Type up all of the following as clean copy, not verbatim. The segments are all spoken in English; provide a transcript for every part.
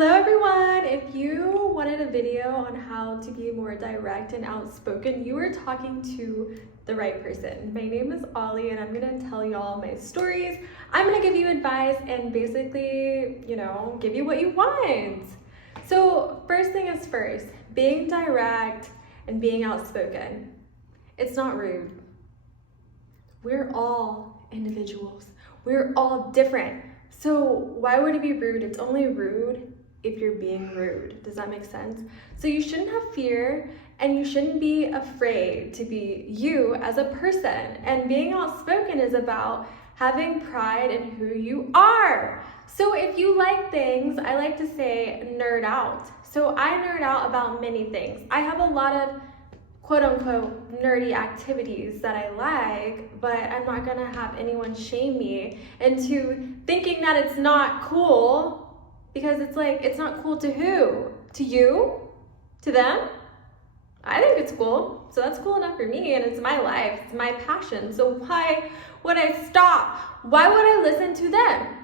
Hello everyone! If you wanted a video on how to be more direct and outspoken, you are talking to the right person. My name is Ollie and I'm gonna tell y'all my stories. I'm gonna give you advice and basically, give you what you want. So first thing is first, being direct and being outspoken. It's not rude. We're all individuals. We're all different. So why would it be rude? It's only rude if you're being rude. Does that make sense? So you shouldn't have fear and you shouldn't be afraid to be you as a person. And being outspoken is about having pride in who you are. So if you like things, I like to say nerd out. So I nerd out about many things. I have a lot of quote unquote nerdy activities that I like, but I'm not gonna have anyone shame me into thinking that it's not cool, because it's like, it's not cool to who? To you? To them? I think it's cool, so that's cool enough for me, and it's my life, it's my passion, so why would I stop? Why would I listen to them?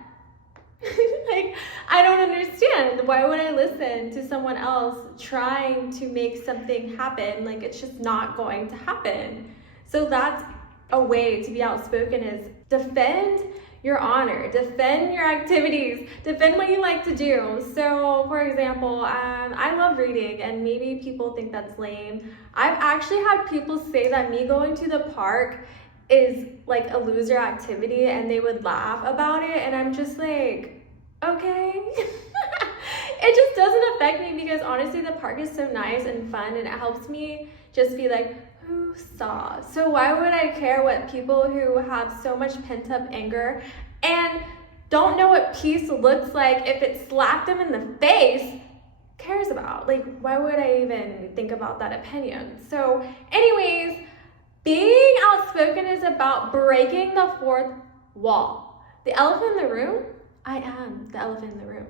Like, I don't understand. Why would I listen to someone else trying to make something happen? Like, it's just not going to happen. So that's a way to be outspoken, is defend your honor, defend your activities, defend what you like to do. So for example, I love reading, and maybe people think that's lame. I've actually had people say that me going to the park is like a loser activity, and they would laugh about it, and I'm just like, okay. It just doesn't affect me, because honestly the park is so nice and fun, and it helps me just be like, who saw? So why would I care what people who have so much pent-up anger and don't know what peace looks like if it slapped them in the face cares about? Like, why would I even think about that opinion? So anyways, being outspoken is about breaking the fourth wall. The elephant in the room, I am the elephant in the room.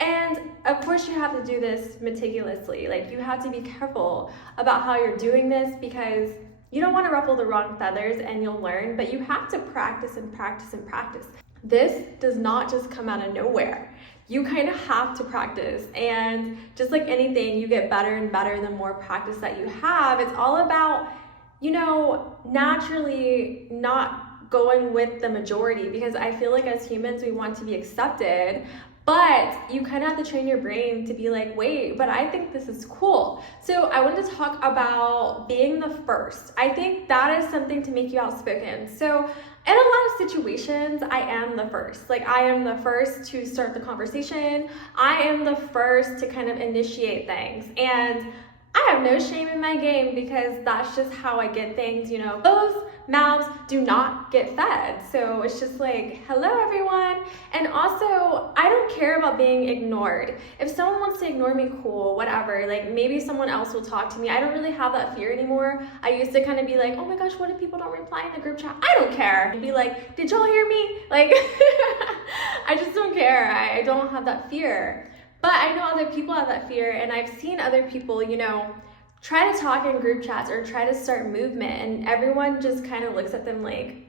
And of course you have to do this meticulously. Like, you have to be careful about how you're doing this, because you don't want to ruffle the wrong feathers, and you'll learn, but you have to practice and practice and practice. This does not just come out of nowhere. You kind of have to practice, and just like anything, you get better and better the more practice that you have. It's all about, naturally not going with the majority, because I feel like as humans, we want to be accepted, but you kind of have to train your brain to be like, wait, but I think this is cool. So I wanted to talk about being the first. I think that is something to make you outspoken. So in a lot of situations, I am the first. Like, I am the first to start the conversation. I am the first to kind of initiate things. And I have no shame in my game, because that's just how I get things, Those mouths do not get fed. So it's just like, hello everyone. And also, I don't care about being ignored. If someone wants to ignore me, cool, whatever. Like, maybe someone else will talk to me. I don't really have that fear anymore. I used to kind of be like, oh my gosh, what if people don't reply in the group chat? I don't care. I'd be like, did y'all hear me? Like, I just don't care. I don't have that fear. But I know other people have that fear, and I've seen other people, try to talk in group chats or try to start movement, and everyone just kind of looks at them like,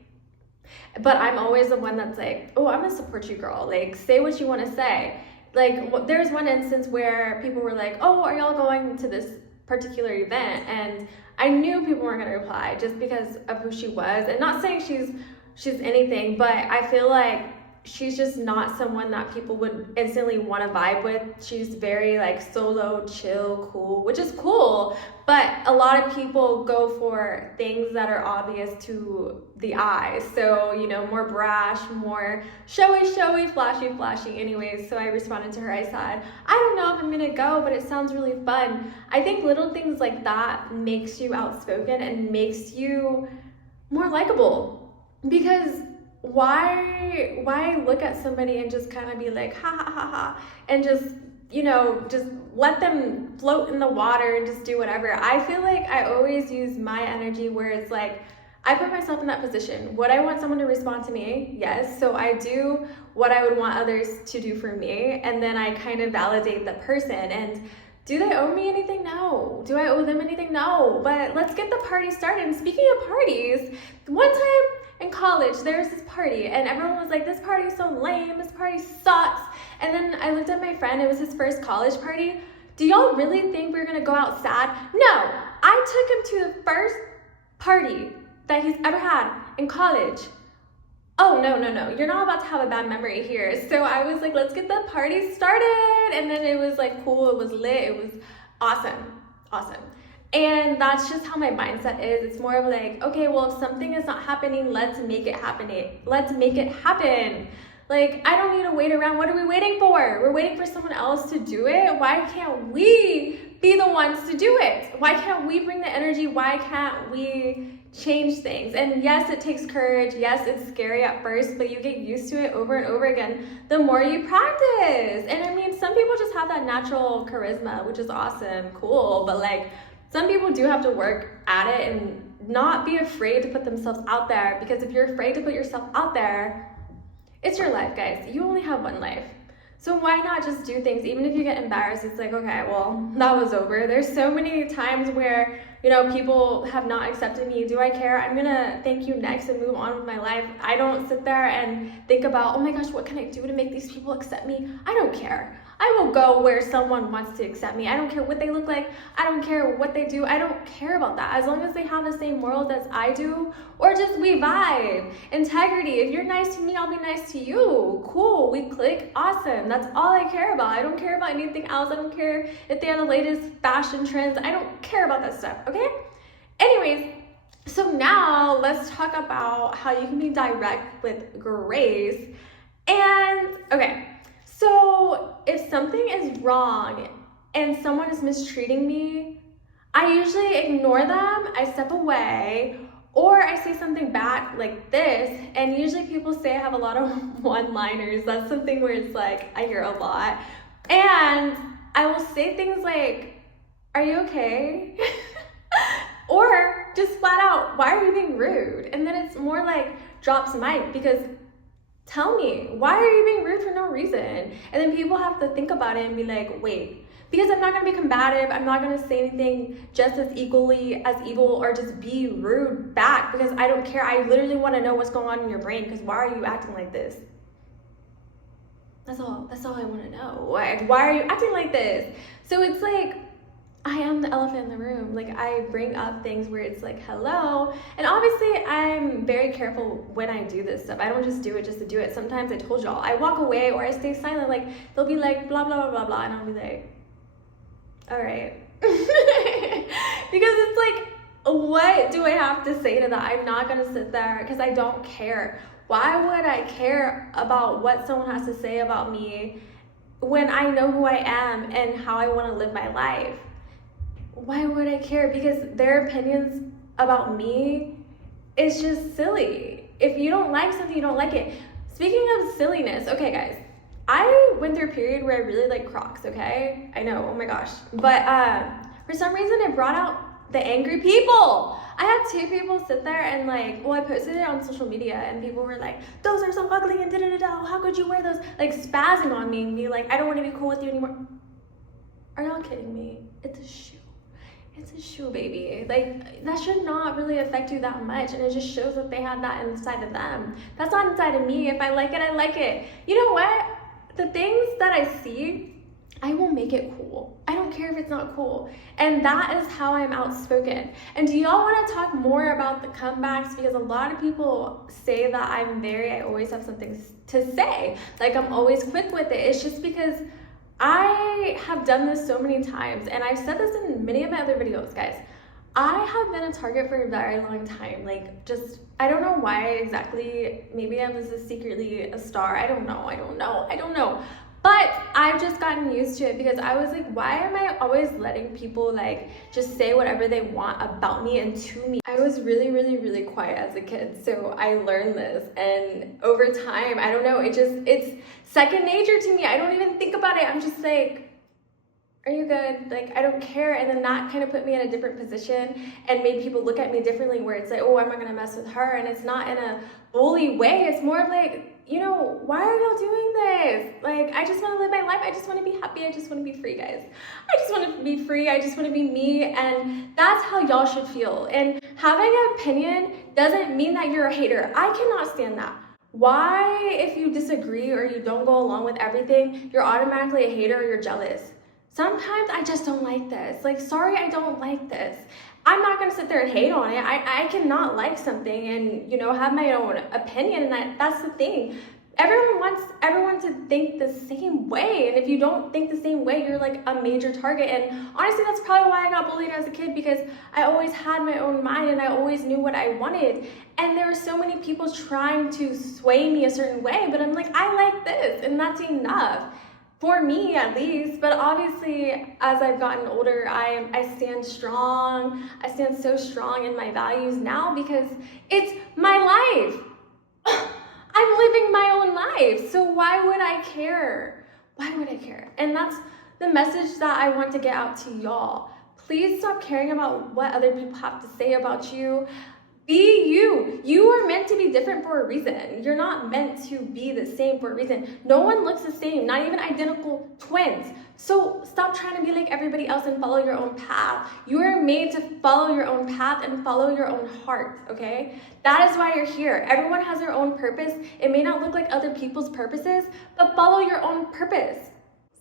but I'm always the one that's like, oh, I'm gonna support you, girl. Like, say what you want to say. Like, there's one instance where people were like, oh, are y'all going to this particular event? And I knew people weren't gonna reply just because of who she was, and not saying she's anything, but I feel like she's just not someone that people would instantly want to vibe with. She's very like solo, chill, cool, which is cool, but a lot of people go for things that are obvious to the eye. So, more brash, more showy, flashy. Anyways, so I responded to her. I said, I don't know if I'm gonna go, but it sounds really fun. I think little things like that makes you outspoken and makes you more likable, because why look at somebody and just kind of be like, ha ha ha ha, and just let them float in the water and just do whatever. I feel like I always use my energy where it's like, I put myself in that position. Would I want someone to respond to me? Yes. So I do what I would want others to do for me, and then I kind of validate the person. And do they owe me anything? No. Do I owe them anything? No. But let's get the party started. And speaking of parties, one time in college, there was this party, and everyone was like, this party is so lame, this party sucks. And then I looked at my friend, it was his first college party. Do y'all really think we're gonna go out sad? No, I took him to the first party that he's ever had in college. Oh, no, you're not about to have a bad memory here. So I was like, let's get the party started. And then it was like cool, it was lit, it was awesome. And that's just how my mindset is. It's more of like, okay, well, if something is not happening, let's make it happen. Like, I don't need to wait around. What are we waiting for? We're waiting for someone else to do it. Why can't we be the ones to do it? Why can't we bring the energy? Why can't we change things? And yes, it takes courage. Yes, it's scary at first, but you get used to it over and over again the more you practice. And I mean, some people just have that natural charisma, which is awesome, cool, but like, some people do have to work at it and not be afraid to put themselves out there, because if you're afraid to put yourself out there, it's your life, guys. You only have one life. So why not just do things? Even if you get embarrassed, it's like, okay, well, that was over. There's so many times where, you know, people have not accepted me. Do I care? I'm gonna thank you next and move on with my life. I don't sit there and think about, oh my gosh, what can I do to make these people accept me? I don't care. I will go where someone wants to accept me. I don't care what they look like. I don't care what they do. I don't care about that. As long as they have the same morals as I do, or just we vibe. Integrity. If you're nice to me, I'll be nice to you. Cool. We click. Awesome. That's all I care about. I don't care about anything else. I don't care if they have the latest fashion trends. I don't care about that stuff. Okay? Anyways, so now let's talk about how you can be direct with grace. And okay. So if something is wrong and someone is mistreating me, I usually ignore them, I step away, or I say something back like this. And usually people say I have a lot of one-liners. That's something where it's like, I hear a lot. And I will say things like, are you okay? Or just flat out, why are you being rude? And then it's more like drops mic, because tell me, why are you being rude for no reason? And then people have to think about it and be like, wait, because I'm not gonna be combative, I'm not gonna say anything just as equally as evil or just be rude back, because I don't care. I literally wanna know what's going on in your brain, because why are you acting like this? That's all I wanna know. Why are you acting like this? So it's like, I am the elephant in the room. Like, I bring up things where it's like, hello. And obviously, I'm very careful when I do this stuff. I don't just do it just to do it. Sometimes I told y'all, I walk away or I stay silent. Like, they'll be like, blah, blah, blah, blah, blah. And I'll be like, all right. Because it's like, what do I have to say to that? I'm not going to sit there because I don't care. Why would I care about what someone has to say about me when I know who I am and how I want to live my life? Why would I care? Because their opinions about me is just silly. If you don't like something, you don't like it. Speaking of silliness, okay guys, I went through a period where I really like Crocs, okay? I know, oh my gosh. But for some reason it brought out the angry people. I had two people sit there and like, well, I posted it on social media and people were like, those are so ugly and da-da-da-da, how could you wear those? Like spazzing on me and be like, I don't want to be cool with you anymore. Are y'all kidding me? It's a shoe. It's a shoe, baby. Like, that should not really affect you that much, and it just shows that they had that inside of them. That's not inside of me. If I like it, I like it. You know what? The things that I see, I will make it cool. I don't care if it's not cool. And that is how I'm outspoken. And do y'all want to talk more about the comebacks? Because a lot of people say that I always have something to say. Like, I'm always quick with it. It's just because I have done this so many times, and I've said this in many of my other videos, guys. I have been a target for a very long time. Like, just, I don't know why exactly. Maybe I was secretly a star. I don't know. But I've just gotten used to it, because I was like, why am I always letting people like just say whatever they want about me and to me? I was really, really, really quiet as a kid, so I learned this, and over time, I don't know, it's second nature to me. I don't even think about it. I'm just like, Are you good? Like, I don't care. And then that kind of put me in a different position and made people look at me differently, where it's like, oh, I'm not going to mess with her. And it's not in a bully way. It's more of like, you know, why are y'all doing this? Like, I just want to live my life. I just want to be happy. I just want to be free, guys. I just want to be free. I just want to be me. And that's how y'all should feel. And having an opinion doesn't mean that you're a hater. I cannot stand that. Why, if you disagree or you don't go along with everything, you're automatically a hater or you're jealous? Sometimes I just don't like this. Like, sorry, I don't like this. I'm not gonna sit there and hate on it. I cannot like something and, you know, have my own opinion, and that's the thing. Everyone wants everyone to think the same way, and if you don't think the same way, you're like a major target. And honestly, that's probably why I got bullied as a kid, because I always had my own mind and I always knew what I wanted. And there were so many people trying to sway me a certain way, but I'm like, I like this, and that's enough. For me, at least. But obviously, as I've gotten older, I stand strong. I stand so strong in my values now because it's my life. I'm living my own life. So why would I care? Why would I care? And that's the message that I want to get out to y'all. Please stop caring about what other people have to say about you. Be you. You are meant to be different for a reason. You're not meant to be the same for a reason. No one looks the same, not even identical twins. So stop trying to be like everybody else and follow your own path. You are made to follow your own path and follow your own heart, okay? That is why you're here. Everyone has their own purpose. It may not look like other people's purposes, but follow your own purpose.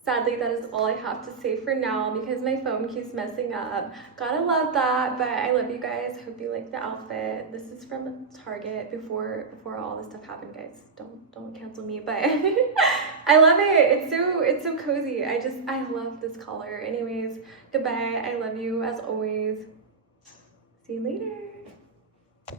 Sadly, that is all I have to say for now because my phone keeps messing up. Gotta love that, but I love you guys. Hope you like the outfit. This is from Target before all this stuff happened, guys. Don't cancel me, but I love it. It's so cozy. I love this color. Anyways, goodbye. I love you as always. See you later.